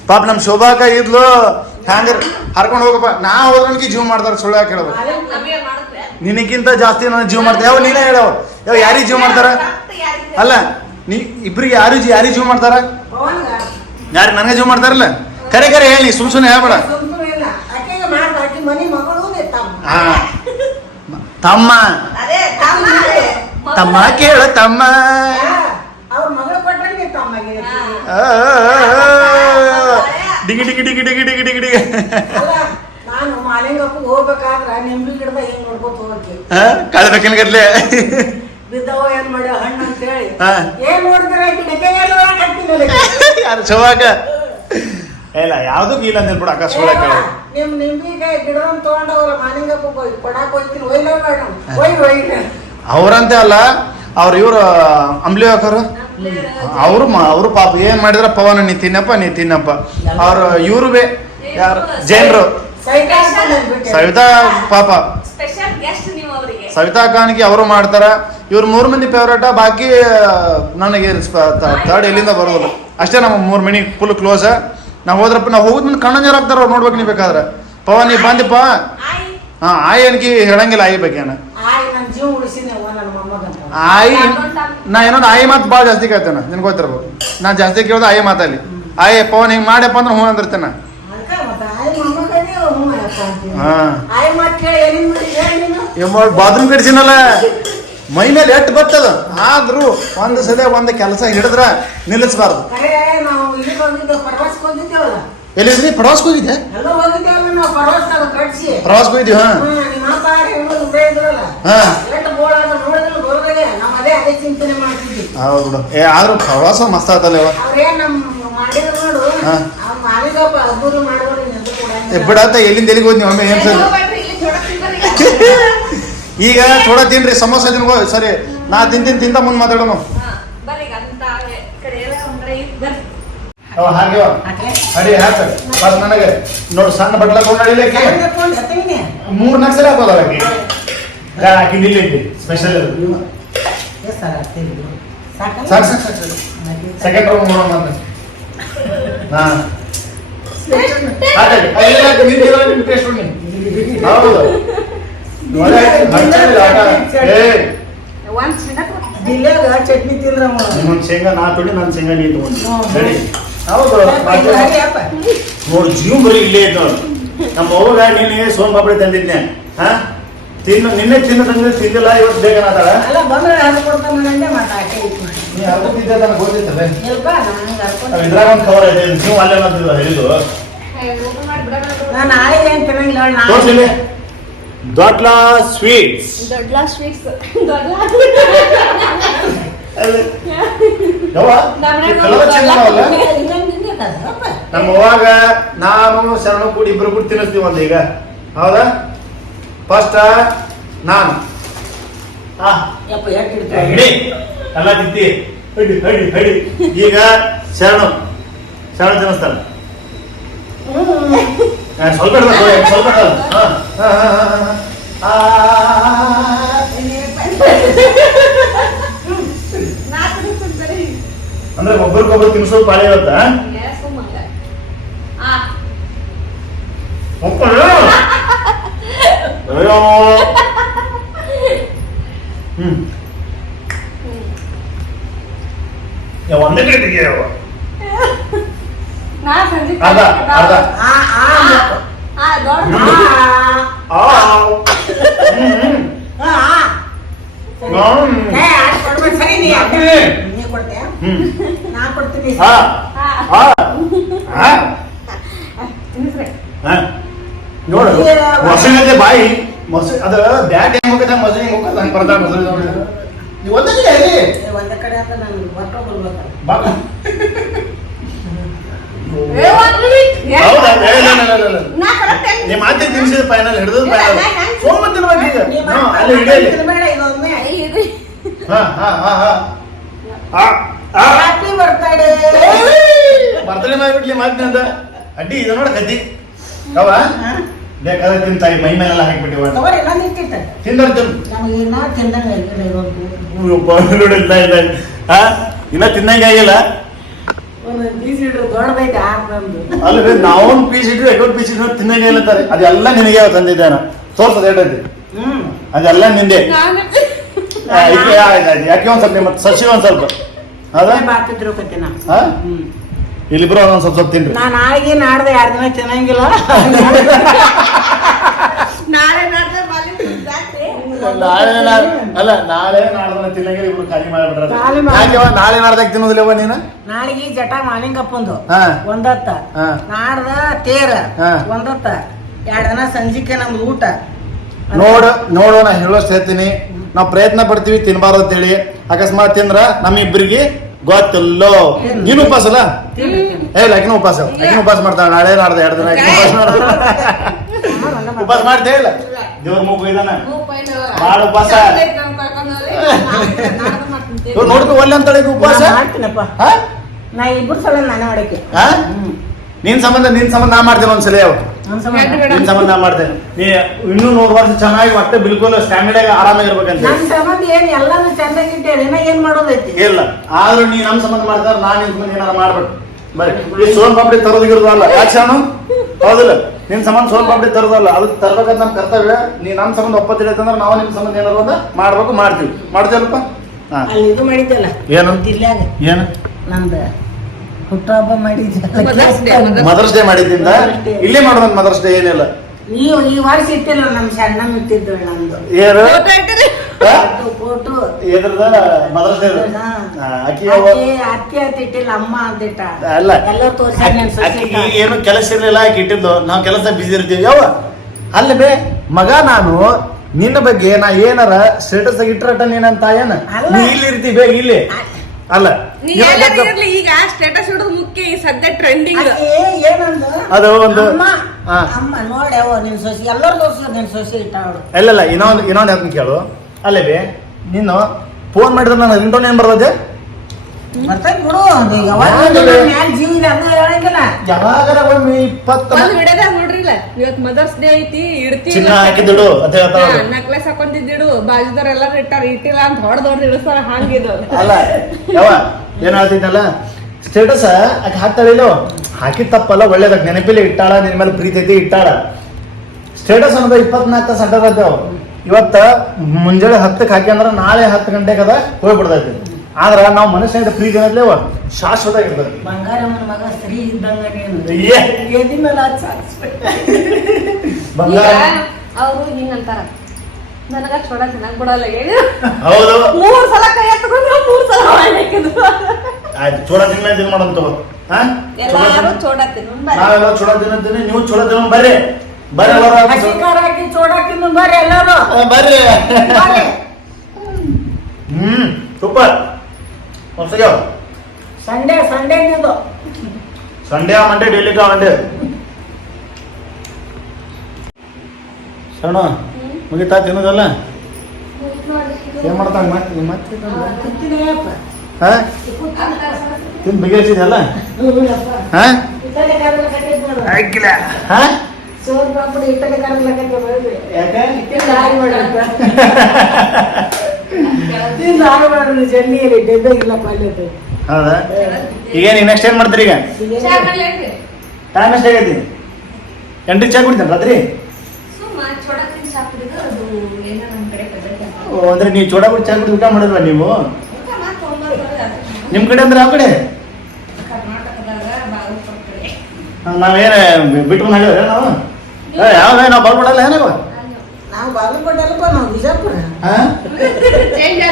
ಪಾಪ ನಮ್ ಶೋಭಾಕ ಇದ್ಲು ಹ್ಯಾಂಗ ಹರ್ಕೊಂಡು ಹೋಗಪ್ಪ. ನಾ ಹೋದ್ರನ್ಕಿ ಜೀವ ಮಾಡ್ತಾರ ಸುಳ್ಳು ಯಾಕೆ ನಿನಗಿಂತ ನಿನಕ್ಕಿಂತ ಜಾಸ್ತಿ ನಾನು ಜೀವ ಮಾಡ್ತಾರೆ ಯಾವ ನೀನೇ ಹೇಳವ ಯಾವ ಯಾರಿಗೆ ಜೀವ ಮಾಡ್ತಾರ? ಅಲ್ಲ ನೀ ಇಬ್ರಿಗೆ ಯಾರು ಯಾರಿಗೆ ಜೀವ ಮಾಡ್ತಾರ? ಯಾರು ನನಗೆ ಜೀವ ಮಾಡ್ತಾರಲ್ಲ? ಕರೆ ಕರೆ ಹೇಳಿ ಸುಮ್ ಸುಮ್ಮನೆ ಹೇಳ್ಬೇಡ. ಸುಮ್ನೆ ಇಲ್ಲ. ಆಕೆಗೆ ಮಾಡ್ದ ಆಕೆ ಮನಿ ಮಗಳು ತಮ್ಮ. ಹಾ. ತಮ್ಮ. ಅದೇ ತಮ್ಮ ತಮ್ಮ ಕೇಳ ತಮ್ಮ ಅವ್ರ ಮಗಳು ಕೊಟ್ರೆ ನೀ ತಮ್ಮಗೆ ಆ, ಆ, ಆ, ಆ. ಡಿಗಿ ಡಿಗಿ ಡಿಗಿ ಡಿಗಿ ಡಿಗಿ ಡಿಗಿ ಡಿಗಿ. ನಾನು ಮಾಲಿಂಗಪ್ಪಗೆ ಹೋಗ್ಬೇಕಾದ್ರೆ ನಿಂಬಿ ಗಿಡದ ಹೆಂಗ್ ನೋಡ್ಕೊತ ಹೋಗಿ. ಕಳ್ಬೇಕಿನ ಗದ್ಲೆ. ಬಿದ್ದವ ಏನ್ ಮಾಡ್ಯಾವ ಹಣ್ಣು ಅಂತ ಹೇಳಿ ಹಾ. ಏನ್ ನೋಡಿದ್ರೆ ಆಕೆ ಡಕ್ಕೆ ಎಲ್ಲ ಹಾಕ್ತೀನಿ ಯಾರು ಶೋಭಾಕ ಇಲ್ಲ ಯಾವ್ದು ಇಲ್ಲ ಅಂತ ಹೇಳ್ಬಿಡ ಅಕ್ಕ ಸುಳ್ಳ ಕಳೆ. ನಿಮ್ ನಿಂಬಿಗೆ ಗಿಡದನ್ ತಗೊಂಡವ್ರ ಮಾಲಿಂಗಪ್ಪ ಹೋಗಿ ಕೊಡಾಕ್ ಹೋಗ್ತೀನಿ ಒಯ್ಲ ಬೇಡ. ಒಯ್ ಒಯ್. ಅವ್ರಂತೆ ಅಲ್ಲ ಅವ್ರ ಇವ್ರು ಅಂಬ್ಲಿ ಹಾಕೋರು? ಅವರು ಅವರು ಪಾಪ ಏನ್ ಮಾಡಿದ್ರ ಪವನ ನೀ ತಿನ್ನಪ್ಪ ನೀ ತಿನ್ನಪ್ಪ. ಅವ್ರ ಇವ್ರು ಬೇ ಯಾರು? ಜೈನ್ರು. ಸವಿತಾ ಪಾಪ. ಸವಿತಾ ಖಾನ್ಗೆ ಅವರು ಮಾಡ್ತಾರ. ಇವ್ರ ಮೂರು ಮಂದಿ ಫೇವ್ರೇಟ ಬಾಕಿ ನನಗೆ ತರ್ಡ್ ಎಲ್ಲಿಂದ ಬರೋದಿಲ್ಲ ಅಷ್ಟೇ ನಮ್ಮ ಮೂರು ಮನಿ ಫುಲ್ ಕ್ಲೋಸ್ ನಾವು ಹೋದ್ರಪ್ಪ ನಾವು ಹೋಗುದ್ ಮುಂದೆ ಕಣ್ಣಂಜರ್ ಆಗ್ತಾರ ಅವ್ರು ನೋಡ್ಬೇಕು ನೀ ಬೇಕಾದ್ರೆ. ಪವನ್ ನೀ ಬಂದಿಪ್ಪ ಹಾ ಆಯ್ ಅನ್ಕಿ ಹೇಳಂಗಿಲ್ಲ ಆಯಿ ಬೇಕೇನ ಆಯ್ ನನ್ ಜೀವ ಉಳಿಸಿನಿ ಅವ್ವ ನನ್ನ ಮೊಮ್ಮಗಂತ ಆಯಿ ನಾ ಏನೋ ಆಯಿ ಮಾತು ಭಾಳ ಜಾಸ್ತಿ ಕೇಳ್ತೇನೆ ನಿನ್ಗೆ ಗೊತ್ತಿರ್ಬೋದು ನಾ ಜಾಸ್ತಿ ಕೇಳೋದು ಆಯಿ ಮಾತಲ್ಲಿ. ಆಯಿ ಪವನ್ ಹಿಂಗೆ ಮಾಡ್ಯಪ್ಪ ಅಂದ್ರೆ ಹ್ಞೂ ಅಂದಿರ್ತೇನೆ ಹಾಂ. ನೀನು? ಬಾತ್ರೂಮ್ ಕಟ್ಸಿನಲ್ಲ ಮೈ ಮೇಲೆ ಎಟ್ಟು ಬರ್ತದ ಆದ್ರೂ ಒಂದು ಸಲ ಒಂದು ಕೆಲಸ ಹಿಡಿದ್ರ ನಿಲ್ಲಿಸಬಾರ್ದು. ಎಲ್ಲಿದ್ರಿ ಪ್ರವಾಸಕ್ಕೆ ಹೋಗಿದ್ದೆ? ಪ್ರವಾಸ ಪ್ರವಾಸಕ್ಕೆ ಹೋಗಿದ್ವಿ ಹಾ. ಹಾ ಎಷ್ಟು ಬೋಳ ಅದ ನೋಡಿದ್ರೆ ಬರೋದಾಗೆ ನಾವು ಅದೇ ಅದೇ ಚಿಂತನೆ ಮಾಡ್ತಿದ್ವಿ. ಹೌದು ಬಿಡು. ಏ ಆದ್ರೂ ಪ್ರವಾಸ ಮಸ್ತ್ ಆತಲ್ಲ ಇವ ಅವ್ರೇನ್ ನಮ್ ಮಾಡಿದ್ರು ನೋಡು. ಹಾ. ಅಬ್ಬರು ಮಾಡೋರು ಏ. ಬಿಡತ್ತ ಎಲ್ಲಿಂದ ಎಲ್ಲಿಗೆ ಹೋದ್ನಿ ಒಮ್ಮೆ ಏನ್ ಸರಿ? ಇಲ್ಲಿ. ಈಗ ಥೋಡ ತಿನ್ರಿ ಸಮೋಸ ತಿನ್ಕೋ ಸರಿ. ನಾ ತಿಂತೀನಿ ತಿಂತ ಮುಂದೆ ಮಾತಾಡೋಣ ಅವ ಹಾಗೆ. ಅಡಿ ಹಾಕ. ಬಸ್ ನನಗೆ. ನೋಡು ಸಣ್ಣ ಬಟ್ಲ ಕೊಂಡು ಅಡಿಲಿಕ್ಕೆ ಮೂರು ನಾಲ್ಕು ಸಲ ಹಾಕಿ ನಿಲ್ಲಿ ಸ್ಪೆಷಲ್ ಇವ. ಎಷ್ಟ್ ಸಲ ಹಾಕ್ತೀರಿ ಸಾಕು. ಸಾಕು ಸಾಕು ಸೆಕೆಂಡ್ ರೌಂಡ್ ನೋಡೋಣ ಅಂತ ಹಾ. ಹಾಗಾಗಿ ಎಲ್ಲ ನಿಂತಿರೋ ನಿಮ್ ಟೇಸ್ಟ್ ನೋಡಿ ಹೌದು. ಒಳ್ಳೆ ಆಯ್ತು, ಮನುಷ್ಯನಿಗೆ ಆಟ. ಏ. ಒಂದ್ ಸಿಡಕ್ ಜಿಲ್ಲೆಗ ಚಟ್ನಿ. ತಿಂದ್ರ ನಿಮ್ಮೊಂದು ಶೇಂಗಾ ನಾ ತೊಡಿ ಶೇಂಗಾ ನೀ ತಗೊಂಡು. ಸರಿ. ಹೌದು. ನೋಡಿ ಜೀವ ಬರೀ ಇಲ್ಲೇ ಇತ್ತು ನಮ್ಮ ಅವ್ವಗ ನೀನು ಸೋನ್ ಪಾಪಡಿ ತಂದಿದ್ನೆ. ಹಾ? ತಿನ್ನು ನಿನ್ನೆ ತಿನ್ನದಂದ್ರೆ ತಿಂದಿಲ್ಲ ಇವತ್ತು ಬೇಗ ಅಲ್ಲ ಬಂದ್ರೆ ಹಣ್ಣು ಕೊಡ್ತಾನೆ ಇತ್ತು ನೀ ಹರ್ಕೊತಿದ್ದೆ ನನಗೆ ಗೊತ್ತಿರ್ತದೆ. ಇದ್ರಾಗ ಒಂದು ಕವರ್ ಐತೆ ನೀವು ಅಲ್ಲೇ ಬಿಡೋಣ ನಾನು ನಾಳೆ ಏನ್ ತಿನ್ನಂಗಿಲ್ಲ ತೋರ್ಸಿಲ್ಲಿ ದೊಡ್ಲ ಸ್ವೀಟ್ಸ್ ಸ್ವೀಟ್ಸ್ ನಮ್ಮ ಅವಾಗ ನಾನು ಶರಣ ಕೂಡಿ ಇಬ್ರು ಕೂಡಿ ತಿನ್ನಿಸ್ತೀವಿ ಒಂದು ಈಗ ಹೌದಾ? ಫಸ್ಟ್ ನಾನು. ಆ ಯಪ್ಪ? ಹಿಡಿ. ಎಲ್ಲ ಹಡಿ ಹಡಿ ಹಡಿ. ಈಗ ಶರಣ. ಶರಣ ಜನಸ್ಥಾನ ಆ, ಸ್ವಲ್ಪ ಸ್ವಲ್ಪ ಅಂದ್ರೆ ಹಾ, ತಿನ್ಸೋದು ಪಾಳೆ ಹಾ, ಹಾ. ಆ, ನಾ ತಿನ್ನಿಸ್ತೀನಿ ಅಂದ್ರೆ ಒಬ್ರಿಗೊಬ್ರು ತಿನ್ಸೋದು ಪಾಳಿ ಇರುತ್ತಾ ಸುಮ್ಮಂಗ ಆ ಒಪ್ಪಳು ಅಯ್ಯೋ ಹ್ಮ್ ಯಾವ ಒಂದೇ ಕಡೆ ತೆಗಿಯವ ನಾ ಸಂಜೆ ಅರ್ಧ ಅರ್ಧ ಆ, ಆ, ಆ ದೊಡ್ಡ ಆ, ಆ ಹ್ಮ್ ಹ್ಮ್ ಆ, ಆ. ಹ್ಮ್. ಏ, ಅಷ್ಟ್ ಕೊಡ್ಬೇಡ, ಸರಿ ನೀ ಅಡ್ಡ. ಹ್ಮ್. ನೀ ಕೊಡ್ತೀಯ? ಹ್ಮ್ ನಾ ಕೊಡ್ತೀನಿ ಆ ಆ ಆ ಆ ತಿನ್ನಿಸ್ರಿ ಆ. ನೋಡು. ಮೊಸಳಿದೆ ಬಾಯಿ. ಮೊಸರು ಅದ ಬ್ಯಾಟ್ ಹೆಂಗ್ ಹೋಗದ ಮೊಸರು ಹೆಂಗ್ ಹೋಗದ ಹಂಗ್ ಬರ್ತಾರ ಮೊಸರು ನೋಡಿ. ನೀವು ಒಂದೇ ಕಡೆ ಹೇಳಿ ಒಂದೇ ಕಡೆ ಅಂತ ನಾನು ಬಟ್ಟೆ ಬರ್ಬೇಕು ಬಾ. ನಿಮ್ಮ ಮಾತೆ ತಿನ್ಸಿದ ಫೈನಲ್ ಹಿಡಿದು ಫೈನಲ್ ಫೋನ್ ಸೋಮ ತಿನ್ಬೇಕು ಈಗ. ಹಾ, ಅಲ್ಲಿ ಹಿಡಿಯಲಿ. ಹಾ ಹಾ ಹಾ ಹಾ. ಆ ರಾತ್ರಿ Happy birthday. ಬರ್ತಡೇ ಮಾಡ್ಬಿಟ್ಲಿ ಮಾತಿನ ಅಂತ ಅಡ್ಡಿ ಇದು ನೋಡ ಕದ್ದಿ. ಅವ ಹಾ? ಬೇಕಾದ್ರೆ ತಿಂತಾಯಿ ಮೈ ಮೇಲೆಲ್ಲ ಹಾಕ್ಬಿಟ್ಟಿವ ತಗೋರಿ. ತಿಂದರ್ ನಮಗೆ ಇನ್ನ ತಿಂದಂಗೆ ಆಗಿಲ್ಲ ಇಲ್ಲ ಇಲ್ಲ ಹಾ ಇನ್ನ. ತಿನ್ನಂಗೆ ಆಗಿಲ್ಲ? ಒಂದೊಂದ್ piece ಇಡ್ರಿ, ದೊಡ್ಡದೈತೆ ಆರ್ ನಮ್ದು. ಅಲ್ರಿ ನಾವೊಂದು ಪೀಸ್ ಇಟ್ಟು ಎಷ್ಟೊಂದು ಪೀಸ್ ಇಟ್ಟು ತಿನ್ನಂಗೆ ಇಲ್ಲತ್ತಾರೆ ಅದೆಲ್ಲ ನಿನಗೆ ತಂದಿದ್ದಾನ. ತೋರ್ಸದ ಹೇಳ್ತೈತಿ. ಅದೆಲ್ಲ ನಿಂದೆ. ನಾನು. ಯಾಕೆ ಒಂದ್ ಸ್ವಲ್ಪ ನಿಮ್ಮ ಸಸಿ ಒಂದ್ ಸ್ವಲ್ಪ. ಅದೇ? ಕತ್ತಿನ. ಹಾ ಹ್ಮ್. ಬರೋ ಒಂದೊಂದು ಸ್ವಲ್ಪ ಸ್ವಲ್ಪ ತಿನ್ರಿ. ನಾನು ನಾಳೆಗೆ ನಾಡ್ದೆ ಎರಡು ದಿನ ತಿನ್ನಂಗಿಲ್ಲ. ನಾಳೆ ನಾಡ್ದೆ ಜಾತ್ರೆ. ನಾಳೆ ನಾ- ಅಲ್ಲ ನಾಳೆ ನಾಡ್ದೆ ತಿನ್ನಂಗಿಲ್ಲ ಇಬ್ರು ಖಾಲಿ ಮಾಡ್ಬಿಟ್ರ ಖಾಲಿ ಮಾಡ್- ಯಾಕೆ ಅವ್ವ ನಾಳೆ ನಾಡ್ದಾಗ ತಿನ್ನೋದಿಲ್ಲವ ನೀನು? ನಾಳೆಗೆ ಜಟ ಮಾಲಿಂಗಪ್ಪಂದು. ಹಾ. ಒಂದತ್ತ. ಹಾ. ನಾಡ್ದ ತೇರ. ಹಾ. ಒಂದತ್ತ. ಎರಡು ದಿನ ಸಂಜಿಕೆ ನಮ್ದು ಊಟ. ನೋಡು ನೋಡೋಣ ಹೇಳೋಷ್ಟು ಹೇಳ್ತೀನಿ. ನಾವು ಪ್ರಯತ್ನ ಪಡ್ತೀವಿ ತಿನ್ಬಾರ್ದು ಅಂತೇಳಿ. ಅಕಸ್ಮಾತ್ ತಿಂದ್ರ ನಮ್ಮಿಬ್ಬರಿಗೆ ಗೊತ್ತಿಲ್ಲೋ? ನೀನು ಉಪವಾಸ ಅಲ್ಲ. ಏ ಲಕ್ಕಿನ ಉಪವಾಸ ಲಕ್ಕಿನ ಉಪವಾಸ ಮಾಡ್ತಾಳೆ. ನಾಳೆ ನಾಡ್ದು ಎರಡು ದಿನ ಉಪವಾಸ ಮಾಡ್ತಾಳೆ. ಉಪವಾಸ ಮಾಡ್ತೇ ಇಲ್ಲ. ದೇವ್ರ ಮೂಗು ಇದಾನ. ಮಾಡು ಉಪವಾಸ. ನೋಡ್ಕೊ ಒಲ್ಲೆ ಅಂತೇಳಿ ಉಪವಾಸ ನಾ ಇಬ್ಬರು ಸಲ ನಾನೇ ಮಾಡಕ್ಕೆ? ನಿನ್ ಸಂಬಂಧ ನಿನ್ ಸಂಬಂಧ ನಾ ಮಾಡ್ತೇನೆ ಒಂದ್ಸಲ ಯಾವತ್ತು ನನ್ ಸಂಬಂಧ. ನಾ ಮಾಡ್ತೇನೆ. ನೀ ಇನ್ನೂ ನೂರು ವರ್ಷ ಚೆನ್ನಾಗಿ ಮತ್ತೆ ಬಿಲ್ಕುಲ್ ಸ್ಟ್ಯಾಂಡರ್ಡ್ ಆಗಿ ಆರಾಮಾಗಿರ್ಬೇಕಂತ ನನ್ ಸಂಬಂಧ ಏನ್ ಎಲ್ಲಾನು ಚಂದಾಗಿ ಇಟ್ಟೇರಿ ಇನ್ನ ಏನ್ ಮಾಡೋದೈತಿ ಇಲ್ಲ. ಆದ್ರೂ ನೀ ನಮ್ ಸಂಬಂಧ ಮಾಡ್ತಾರ ನಾ ನಿನ್ ಸಂಬಂಧ ಏನಾರ ಮಾಡ್ಬೇಕು. ಬರ್ರಿ. ಈ ಸೋನ್ ಪಾಪಡಿ ತರೋದಿರೋದಲ್ಲ ಯಾಕೆ ಶಾನು? ಹೌದಿಲ್ಲ. ನಿನ್ ಸಂಬಂಧ ಸೋನ್ ಪಾಪಡಿ ತರೋದಲ್ಲ ಅದಕ್ಕೆ ತರ್ಬೇಕಂತ ನಮ್ ಕರ್ತವ್ಯ. ನೀ ನಮ್ ಸಂಬಂಧ ಒಪ್ಪತ್ತಿಲ್ಲ ಅಂತಂದ್ರೆ ನಾವು ನಿಮ್ ಸಂಬಂಧ ಏನಾರ ಒಂದ ಮಾಡ್ಬೇಕು ಮಾಡ್ತೀವಿ. ಮಾಡ್ತೀವಲ್ಲಪ್ಪ ಹಾ. ಇದು ಮಾಡಿದ್ದಲ್ಲ ಏನು? ಏನು? ನಂದ. ಹುಟ್ಟುಹಬ್ಬ ಮಾಡಿದ್ದಲ್ಲ Mother's Day, Mother's mother's day ಮಾಡಿದ್ದಿಂದ ಇಲ್ಲೇ ಮಾಡೋದ್ ಮದರ್ಸ್ ಡೇ ಏನಿಲ್ಲ. ನೀವು ಈ ವರ್ಷ ಇಟ್ಟಿಲ್ಲ ನಮ್ ಸಣ್ಣ ಇಟ್ಟಿದ್ರು ನಂದು. ಏನು ಫೋಟೋ ಎದ್ರದ ಮದರ್ಸ್ ಡೇ ಅಕ್ಕಿ ಅತ್ತೆ ಅಂತ ಇಟ್ಟಿಲ್ಲ ಅಮ್ಮ ಅಂತ ಇಟ್ಟ. ಅಲ್ಲ. ಎಲ್ಲ ಸೊಸೆ ಏನು ಕೆಲಸ ಇರ್ಲಿಲ್ಲ ಆಕೆ ಇಟ್ಟಿದ್ದು. ನಾವು ಕೆಲಸ ಬಿಸಿ ಇರ್ತೀವಿ. ಯಾವ ಅಲ್ಲ ಬೇ ಮಗ ನಾನು ನಿನ್ನ ಬಗ್ಗೆ ನಾ ಏನಾರ ಸ್ಟೇಟಸ್ ಇಟ್ಟರಟ ನೀನಂತ ಏನ ಅಲ್ಲ. ನೀ ಇಲ್ಲಿ ಇರ್ತೀವಿ ಬೇ ಇಲ್ಲಿ. ಅಲ್ಲ. ಈಗ ಸ್ಟೇಟಸ್ ಇಡೋದು ಮುಖ್ಯ ಈ ಸದ್ಯ ಟ್ರೆಂಡಿಂಗ್ ಅದು ಒಂದು ಅಮ್ಮ. ಹಾ. ಅಮ್ಮ ನೋಡಿ ಅವ ನಿನ್ ಸೊಸಿ ಎಲ್ಲರ ತೋರ್ಸ ನಿನ್ ಸೊಸಿ ಇಟ್ಟ ಇಲ್ಲ ಅಲ್ಲಲ್ಲ ಇನ್ನೊಂದು ಇನ್ನೊಂದು ಕೇಳು? ಅಲ್ಲೇ ಬೇ ನೀನು ಫೋನ್ ಮಾಡಿದ್ರೆ ನಾನು ರಿಂಗ್ಟೋನ್ ಏನ್ ಬರ್ತದೆ ಬರ್ತೈತ್ ಬಿಡು ಅದು ಯಾವಾಗ ಮ್ಯಾಲ್ ಜೀವ ಇದೆ ಅಂತ ಹೇಳಂಗಿಲ್ಲ. ಯಾವಾಗಾರ ಒಮ್ಮೆ ಇಪ್ಪತ್ತ ಒಂದ್ ವಿಡಿಯೋದಾಗ ನೋಡ್ರಿಲ್ಲ ಇವತ್ ಮದರ್ಸ್ ಡೇ ಐತಿ ಇಡ್ತಿ ಚಿನ್ನ ಅಂತ ಹೇಳ್ತಾವ ಅವ್ರು. ನಕ್ಲೆಸ್ ಹಾಕೊಂಡಿದ್ದಿಡು ಬಾಜುದವ್ರ ಎಲ್ಲಾರು ಇಟ್ಟಾರ ಇಟ್ಟಿಲ್ಲ ಅಂತ ಹೊಡೆದ್ ಹೊಡೆದ್ ಇಳಿಸ್ತಾರ ಹಂಗಿದು ಅಲ್ಲ ಯಾವ ಏನ್ ಹೇಳ್ತಿದ್ದಲ್ಲ ಸ್ಟೇಟಸ್ ಆಕೆ ಹಾಕ್ತಾಳಿಲ್ಲ ಹಾಕಿ ತಪ್ಪಲ್ಲ ಒಳ್ಳೇದಾಗ ನೆನಪಿಲ್ಲ ಇಟ್ಟಾಳ ನಿನ್ ಮೇಲೆ ಪ್ರೀತಿ ಐತಿ ಇಟ್ಟಾಳ. ಸ್ಟೇಟಸ್ ಅನ್ನೋದು ಇಪ್ಪತ್ನಾಲ್ಕು ತಾಸು ಅಡ್ಡಾಡ್ತೇವ ಇವತ್ತ ಮುಂಜಾನೆ ಹತ್ತಕ್ಕೆ ಹಾಕಿ ಅಂದ್ರೆ ನಾಳೆ ಹತ್ತು ಗಂಟೆಗದ ಅದ ಹೋಗ್ಬಿಡ್ತೈತಿ. ಆದ್ರ ನಾವು ಮನಸ್ಸಿನಿಂದ ಪ್ರೀತಿ ಅನ್ನೋದ್ಲೇವ ಶಾಶ್ವತ ಇರ್ತದೆ ಬಂಗಾರಮ್ಮನ ಮಗ ಸ್ತ್ರೀ ಇದ್ದಂಗ ನೀನು. ಏ, ಎದಿ ಮೇಲೆ ಬಂಗಾರ ಅವರು ಹಿಂಗಂತಾರ ನನಗ ಚೋಡ ಚೆನ್ನಾಗಿ ಬಿಡಲ್ಲ ಹೇಳಿ. ಹೌದು. ಮೂರು ಸಲ ಕೈ ಎತ್ಕೊಂಡು ಮೂರ್ ಸಲ ಮಾಡ್ಬೇಕಿದ್ರು ಆಯ್ತು ಚೋಡ ತಿನ್ನ ತಿನ್ ಮಾಡಂತ ಹಾ? ಎಲ್ಲಾರು ಚೋಡ ತಿನ್ನ ನಾವೆಲ್ಲ ಚೂಡ ತಿನ್ನತ್ತೀನಿ ನೀವು ಚೋಡ ತಿನ್ನ ಬರ್ರಿ. ಬರ್ರಿ ಎಲ್ಲರೂ ಹಸಿ ಖಾರ ಹಾಕಿ ಚೋಡ ತಿನ್ನು ಬರ್ರಿ ಎಲ್ಲರೂ. ಬರ್ರಿ. ಬರ್ರಿ. ಹ್ಮ್ ಸೂಪರ್. ಒಂದ್ಸಲ ಸಂಡೆ ಸಂಡೆ ಇದು ಸಂಡೇ ಮಂಡೇ ಡೈಲಿ ಕಾ ಮಂಡೇ ಶರಣ ಮುಗಿತಾ ತಿನ್ನೋದಲ್ಲ ಏನ್ ಮಾಡ್ತಾನೆ ಮತ್ತೆ ಮತ್ತೆ ತಿಂತೀನಿಯಪ್ಪ. ಹಾ ತಿನ್ ಬಗೆಹರಿಸಿದಲ್ಲ ಹ್ಞೂನಪ್ಪ. ಹಾ ಇಟ್ಟಲೆ ಕರ್ಲ ಕಟ್ಟಿದ್ ನೋಡು. ಆಗಿಲ್ಲ ಹಾ ಸೋನ್ ಪಾಪಡಿ ಇಟ್ಟಲೆ ಕರ್ಲ ಕಟ್ಟಿದ್ ನೋಡು. ಯಾಕೆ ಮಾಡೋದು ಜರ್ನಿಯಲ್ಲಿ ಪಲ್ಯದ್ದು. ಹೌದಾ? ಈಗೇನು ನೆಕ್ಸ್ಟ್ ಏನು ಮಾಡ್ತೀರಿ ಈಗ? ಟೈಮ್ ಎಷ್ಟಾಗೈತಿ ಎಂಟಕ್ಕೆ ಚಾ ಕುಡಿತಾನೆ ರಾತ್ರಿ? ಓ, ಅಂದ್ರೆ ನೀವು ಚೋಡ ಕುಡಿ ಚಾ ಕುಡಿ ಊಟ ಮಾಡಿದ್ರ ನೀವು? ಊಟ ಮಾತ್ರ ಒಂಬತ್ತು ಅದು. ನಿಮ್ ಕಡೆ ಅಂದ್ರೆ ಆ ಕಡೆ. ನಾವೇನು ಬಿಟ್ಟು ಹೇಳಿದ್ರೆ ನಾವು ಏ, ಯಾವ್ದು ನಾವು ಬರ್ಬಿಡಲ್ಲ ಏನವ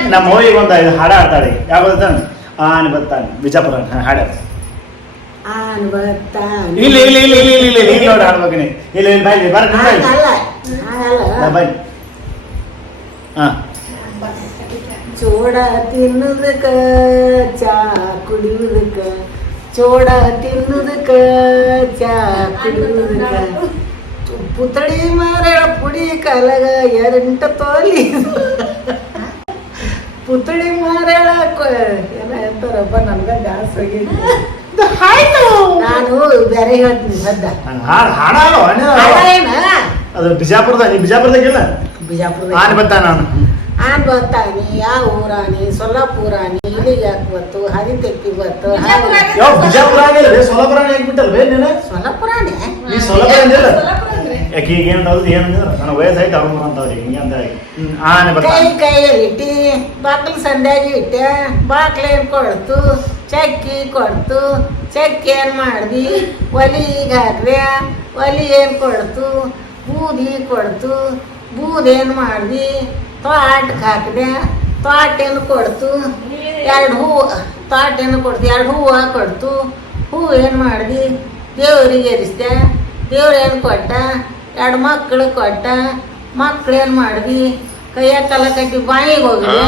ನಮ್ಮ ಹೋಗಿ ಒಂದು ಐದು ಹಾಡ ಹಾಡ್ತಾಳೆ. ಯಾವ ಬರ್ತಾನೆ ಆನೆ ಬರ್ತಾನೆ ಬಿಜಾಪುರ ಹಾಡ. ಇಲ್ಲ ಇಲ್ಲ ಇಲ್ಲ ಇಲ್ಲ ಇಲ್ಲ ಇಲ್ಲ ಈಗ ನೋಡಿ ಹಾಡ್ಬೇಕು ನೀ ಇಲ್ಲ ಇಲ್ಲ ಬಾಯ್ಲಿ ಬರ ಬಾಯ್ ಹಾ. ಚೋಡ ತಿನ್ನುದಕ್ಕ ಚಾ ಕುಡಿಯುದಕ್ಕ. ಚೋಡ ತಿನ್ನುದಕ್ಕ ಚಾ ಕುಡಿಯುದಕ್ಕ. ಪುತಳಿ ಮಾರಳ ಪುಡಿ ಕಲಗ ಎರಂಟ ತೋಲಿ. ಪುತಳಿ ಮಾರಳ ಏನ ಹೇಳ್ತಾರಪ್ಪ ನನ್ಗ ಡ್ಯಾನ್ಸ್ ಹೋಗಿದ್ದು. ನಾನು ಬೇರೆ ಹೇಳ್ತೀನಿ ಸದ್ದ ಏನ ಅದು ಬಿಜಾಪುರದ ನೀ ಬಿಜಾಪುರದಾಗಿಲ್ಲ ಬಿಜಾಪುರ ಆನೆ ಬರ್ತಾನೆ ನಾನು. ಆನ್ ಬತ್ತಾನಿ ಯಾ ಊರಾನಿ ಸೊಲ್ಲಾಪುರಾನಿ ಇಲ್ಲಿಗೆ ಯಾಕೆ ಬತ್ತು ಹರಿತೆಕ್ಕಿ ಬತ್ತು ಬಿಜಾಪುರ ಆಗಿಲ್ಲ ಬೇ ಸೊಲ್ಲಾಪುರ ಆಗ್ಬಿಟ್ಟಲ್ ಬೇ ನೀನು ಸೊಲ್ಲಾಪುರಾನೆ ನೀ? ಸೊಲ್ಲಾಪುರ ಅಂದಿಲ್ಲ? ಯಾಕೆ ಈಗ ಏನು ಏನಂದ್ರೆ ನನ್ನ ವಯಸ್ಸಾಯ್ತು ಅವ್ರು ಅಂತವ್ರಿ ಹಿಂಗೆ ಅಂತ ಆನೆ ಕೈ ಬರ್ತಾನೆ ಕೈಯಲ್ಲಿ ಇಟ್ಟಿ ಬಾಕ್ಲು ಸಂಧ್ಯಾಗಿ ಇಟ್ಟೆ ಬಾಕ್ಲೇನ್ ಕೊಡ್ತು? ಚಕ್ಕಿ ಕೊಡ್ತು. ಚಕ್ಕಿ ಏನು ಮಾಡ್ದಿ? ಒಲಿಗೆ ಹಾಕ್ದೆ. ಒಲಿ ಏನು ಕೊಡ್ತು? ಬೂದಿ ಕೊಡ್ತು. ಬೂದಿ ಏನು ಮಾಡ್ದಿ? ತೋಟಕ್ಕೆ ಹಾಕಿದೆ. ತೋಟೇನು ಕೊಡ್ತು? ಎರಡು ಹೂವು ತೋಟೇನು ಕೊಡ್ತು? ಎರಡು ಹೂವು ಕೊಡ್ತು. ಹೂವು ಏನು ಮಾಡ್ದಿ? ದೇವರಿಗೆ ಎರಿಸ್ದೆ ದೇವ್ರು ಏನು ಕೊಟ್ಟ? ಎರಡು ಮಕ್ಕಳು ಕೊಟ್ಟ ಮಕ್ಳು ಏನು ಮಾಡ್ದಿ? ಕೈಯ ಕಲ ಕಟ್ಟಿ ಬಾಯಿಗೆ ಹೋಗ್ಲಿ?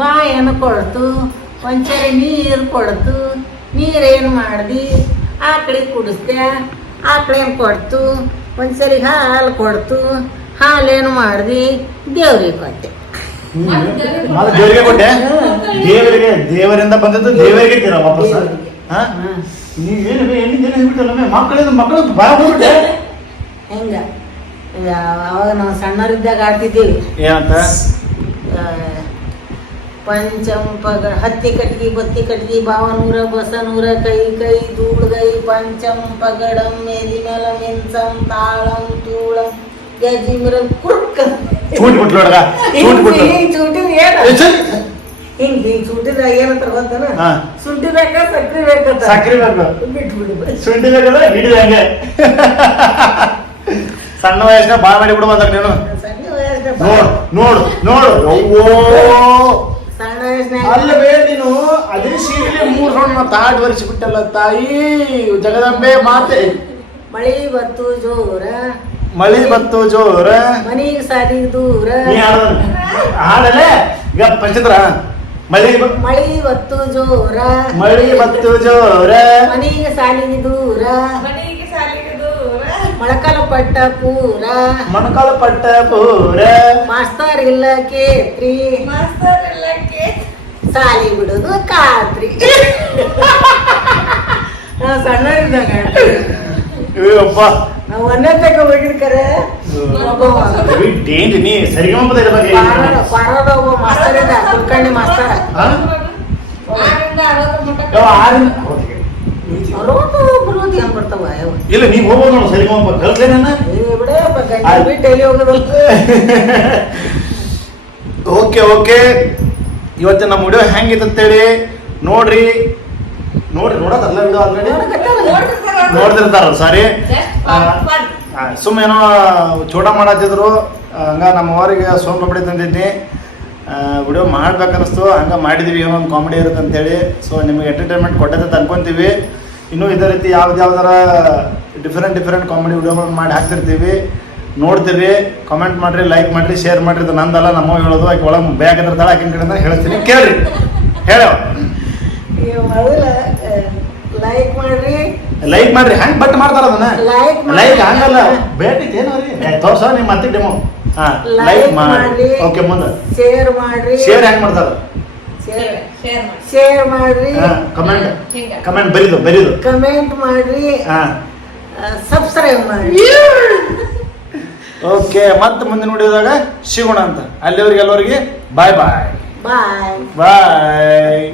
ಬಾಯನ್ನು ಕೊಡ್ತು? ಒಂಚರಿ ನೀರು ಕೊಡ್ತು? ನೀರೇನು ಮಾಡ್ದಿ? ಆಕಳಿಗೆ ಕುಡಿಸ್ದೆ? ಆಕಳೇನು ಕೊಡ್ತು? ಒಂದ್ಸರಿ ಹಾಲು ಕೊಡ್ತು? ಹಾಲೇನು ಮಾಡ್ದಿ? ದೇವ್ರಿಗೆ ಕೊಟ್ಟೆ. ದೇವರಿಗೆ ಕೊಟ್ಟೆ? ದೇವರಿಗೆ ದೇವರಿಂದ ಬಂದದ್ದು ದೇವರಿಗೆ ವಾಪಸ್. ಹಾ? ನೀವೇನು ಮಕ್ಕಳಿಂದ ಮಕ್ಕಳು ಬಾಯ್ ಹೋಗ್ಬಿಟ್ಟೆ ಹೆಂಗ? ಅವಾಗ ನಾವು ಸಣ್ಣವರಿದ್ದಾಗ ಆಡ್ತಿದ್ದೀವಿ. ಏನಂತ ಪಂಚಂ ಪಂಚಂಪಗ ಹತ್ತಿ ಕಟ್ಗಿ ಬತ್ತಿ ಕಟ್ಗಿ ಬಾವನೂರ ಬಸನೂರ ಕೈ ಕೈ ಧೂಳ್ಗೈ ಪಂಚಂಪಗಡಂ ಮೇಲಿ ಮೇಲ ಮಿಂಚಂ ತಾಳಂ ತೂಳಂ ಗಜಿಮಿರ ಕುರ್ಕ ಚೂಟ್ ಬಿಟ್ಲು ಹುಡುಗ ಚೂಟ್ ಬಿಟ್ಲು ಹಿಂಗ್ ಚೂಟಿದ್ ಏನ! ಹಿಂಗ್ ಹಿಂಗ್ ಚೂಟಿದ್ರ ಏನಂತ ಗೊತ್ತನ ಹಾ. ಬೇಕ ಬೇಕಾ ಸಕ್ರಿ ಬೇಕಂತ ಸಕ್ರಿ ಬೇಕು. ಬಿಟ್ಬಿಡು. ಶುಂಠಿ ಬೇಕಂದ್ರೆ ಹಿಡಿದ ಹಂಗೆ. ಸಣ್ಣ ವಯಸ್ಸಿನ ಬಾಳ ಮಾಡಿ ಬಿಡು ಬಂದಾಗ ನೀನು? ಸಣ್ಣ ನೋಡ್ ನೋಡ್ ನೋಡು. ಸಣ್ಣ ಅಲ್ಲವೇ ನೀನು ಅದೇ ಸೀರೆ ಮೂರ್ ರೌಂಡ್ ತಾಟ್ ಒರೆಸಿಬಿಟ್ಟಲ್ಲ ತಾಯಿ. ಜಗದಂಬೆ ಮಾತೆ. ಮಳಿ ಬತ್ತು ಜೋರ. ಮಳಿ ಬತ್ತು ಜೋರ. ಮನಿಗೆ ಸಾರಿ ದೂರ. ಹಾಡಲೆ? ಈಗ ಪಂಚಂದ್ರ. ಮಳಿ ಮಳಿ ಬತ್ತು ಜೋರ. ಮಳಿ ಬತ್ತು ಜೋರ. ಮನಿ ಸಾಲಿಗೆ ದೂರ. ಮನೆಗೆ ದೂರ ಮೊಳಕಾಲ ಪಟ್ಟ ಪೂರ ಮಣಕಾಲ ಪಟ್ಟ ಪೂರ ಮಾಸ್ತರ್ ಇಲ್ಲ ಕೇತ್ರಿ ಮಾಸ್ತರ್ ಎಲ್ಲ ಕೇಸ್ ಸಾಲಿ ಬಿಡುದು ಖಾತ್ರಿ ನಾವು ಸಣ್ಣ ಇದ್ದಾಗ ಅಪ್ಪ ನಾವು ಒಂದೇ ತಕ ಹೋಗಿರ್ಕರೆ ಡೇಂಜ್ ನೀ ಸರಿಗಮಪದ ಇರ್ಬೇಕು ಪಾರದ ಒಬ್ಬ ಮಾಸ್ತರ್ ಇದ್ದ ಕುಲ್ಕರ್ಣಿ ಮಾಸ್ತರ ಹಾ? ಆರರಿಂದ ಅರವತ್ತರ ಮಟ್ಟ ಯಾವ ಆರಿಂದ ಅರವತ್ತು ಬರೋದು ಹೆಂಗ್ ಬರ್ತಾವ. ಇಲ್ಲ ನೀವ್ ಹೋಗ್ಬೋದು ನೋಡು ಸರಿ ಕಲ್ಸೇನ ಏ ಬಿಡೇ ಗಂಡ ಬಿಟ್ಟು ಎಲ್ಲಿ ಹೋಗೋದು ಓಕೆ ಓಕೆ. ಇವತ್ತಿನ ನಮ್ಮ ವಿಡಿಯೋ ಹೆಂಗಿತ್ತು ಅಂತೇಳಿ ನೋಡ್ರಿ. ನೋಡ್ರಿ ನೋಡೋದಲ್ಲ ವಿಡಿಯೋ ಆಲ್ರೆಡಿ ನೋಡ್ತಿರ್ತಾರ ಸಾರಿ. ಸುಮ್ಮನೇನೋ ಚೋಟ ಮಾಡತ್ತಿದ್ರು. ಹಂಗ ನಮ್ಮ ಅವರಿಗೆ ಸೋಮ್ ಪಪಡಿ ತಂದಿದ್ನಿ. ವಿಡಿಯೋ ಮಾಡ್ಬೇಕನ್ನಿಸ್ತು. ಹಂಗ ಮಾಡಿದ್ವಿ ಏನೋ ಒಂದು ಕಾಮಿಡಿ ಇರುತ್ತೆ ಅಂತೇಳಿ. ಸೊ ನಿಮಗೆ ಎಂಟರ್ಟೈನ್ಮೆಂಟ್ ಕೊಟ್ಟೈತೆ ಅಂತ ಅನ್ಕೊಂತೀವಿ. ಇನ್ನೂ ಇದೇ ರೀತಿ ಯಾವ್ದು ಯಾವ್ದಾರ ಡಿಫ್ರೆಂಟ್ ಡಿಫ್ರೆಂಟ್ ಕಾಮಿಡಿ ವಿಡಿಯೋಗಳನ್ನ ಮಾಡಿ ಹಾಕ್ತಿರ್ತೀವಿ. ನೋಡ್ತೀರಿ ಕಾಮೆಂಟ್ ಮಾಡ್ರಿ ಲೈಕ್ ಮಾಡ್ರಿ ಶೇರ್ ಮಾಡ್ರಿ. ಇದು ನಂದಲ್ಲ ನಮ್ಮ ಹೇಳೋದು. ಆಕೆ ಒಳಗೆ ಬೇಕಾಗಿರ್ತಾಳೆ ಆಕಿನ ಕಡೆ ಹೇಳ್ತೀನಿ. ಕೇಳ್ರಿ. ಹೇಳೋ. ಲೈಕ್ ಮಾಡ್ರಿ. ಲೈಕ್ ಮಾಡ್ರಿ. ಹೆಂಗ್ ಬಟ್ ಮಾಡ್ತಾರ ಅದನ್ನ. ಲೈಕ್ ಹಂಗಲ್ಲ. ಬೇಟಿ ಏನವ್ರಿ ತೋರ್ಸ ನಿಮ್ಮ ಮತ್ತೆ ಡೆಮೋ ಹಾ ಲೈಕ್ ಮಾಡಿ ಮಾಡ್ರಿ. ಓಕೆ ಮುಂದೆ. ಶೇರ್ ಮಾಡ್ರಿ. ಶೇರ್ ಹೆಂಗ್ ಮಾಡ್ತಾರ? ಶೇರ್ ಶೇರ್ ಮಾಡಿ. ಶೇರ್ ಮಾಡ್ರಿ. ಕಮೆಂಟ್. ಕಮೆಂಟ್ ಬರೀದು ಬರೀದು. ಕಮೆಂಟ್ ಮಾಡ್ರಿ. ಹಾ. ಸಬ್ಸ್ಕ್ರೈಬ್ ಮಾಡಿ ಓಕೆ ಮತ್ತೆ ಮುಂದೆ ನೋಡಿದಾಗ ಸಿಗೋಣ ಅಂತ. ಅಲ್ಲಿವರೆಗೆ ಎಲ್ಲರಿಗೆ ಬಾಯ್ ಬಾಯ್ ಬಾಯ್ ಬಾಯ್